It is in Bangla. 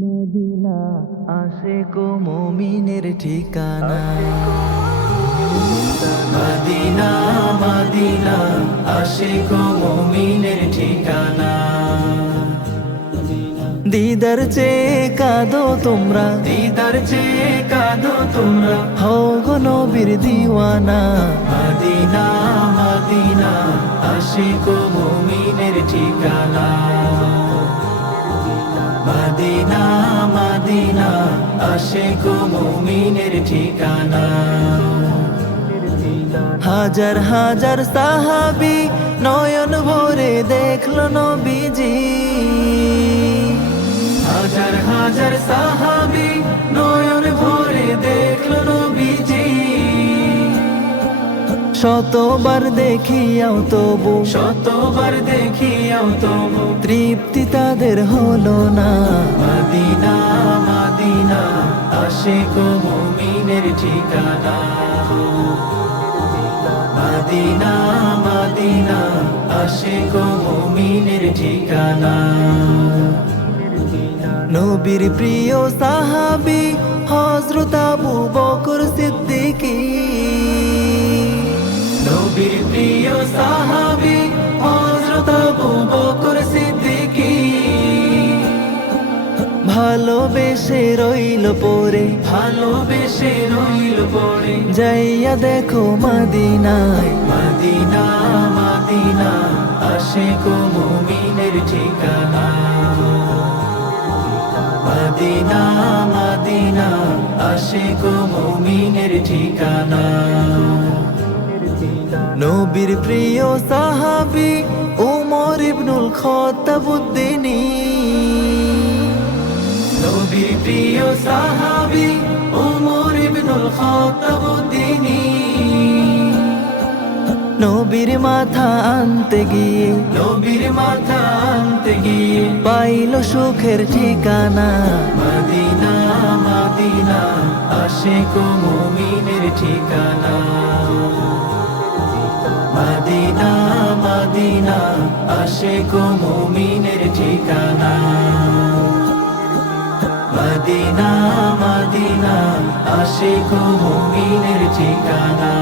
মদিনা আশেক মুমিনের ঠিকানা। মদিনা মদিনা আশেক মুমিনের ঠিকানা। দিদার চেয়ে কাঁদো তোমরা। দিদার চে কাঁদো তোমরা। হও গো নবীর দিওয়ানা। মদিনা মদিনা আশিক মুমিনের ঠিকানা। মদিনা মদিনা ঠিকানা। হাজার হাজার সাহাবি নয়ন ভরে দেখল নবীজি। হাজার হাজার সাহাবি শতবার দেখিয়াও তবু। শতবার দেখিয়াও তবু। তৃপ্তি তাদের হলো না। মদিনা মদিনা আশেক মুমিনের ঠিকানা। মদিনা মদিনা আশেক মুমিনের ঠিকানা। নবীর প্রিয় সাহাবি হজরত আবু বকর সিদ্দিকী নবীর প্রিয় সাহাবি হজরত আবু বকর সিদ্দিকী। ভালোবেসে রইল পরে ভালোবেসে রইল পরে। যাইয়া দেখো মাদিনা মদিনায়। মদিনা মদিনা আশেক মুমিনের ঠিকানা। মদিনা মদিনা আশেক মুমিনের ঠিকানা। নবীর প্রিয় সাহাবি উমর ইবনুল খতাবুদ্দিনী। নবীর প্রিয় সাহাবি উমর ইবনুল খতাবুদ্দিনী। নবীর মাথা আনতে গিয়ে নবীর মাথা আনতে গিয়ে পাইল সুখের ঠিকানা। মদিনা মদিনা আশেক মুমিনের ঠিকানা। মদিনা মদিনা আশেক মুমিনের ঠিকানা। মদিনা মদিনা আশেক মুমিনের ঠিকানা।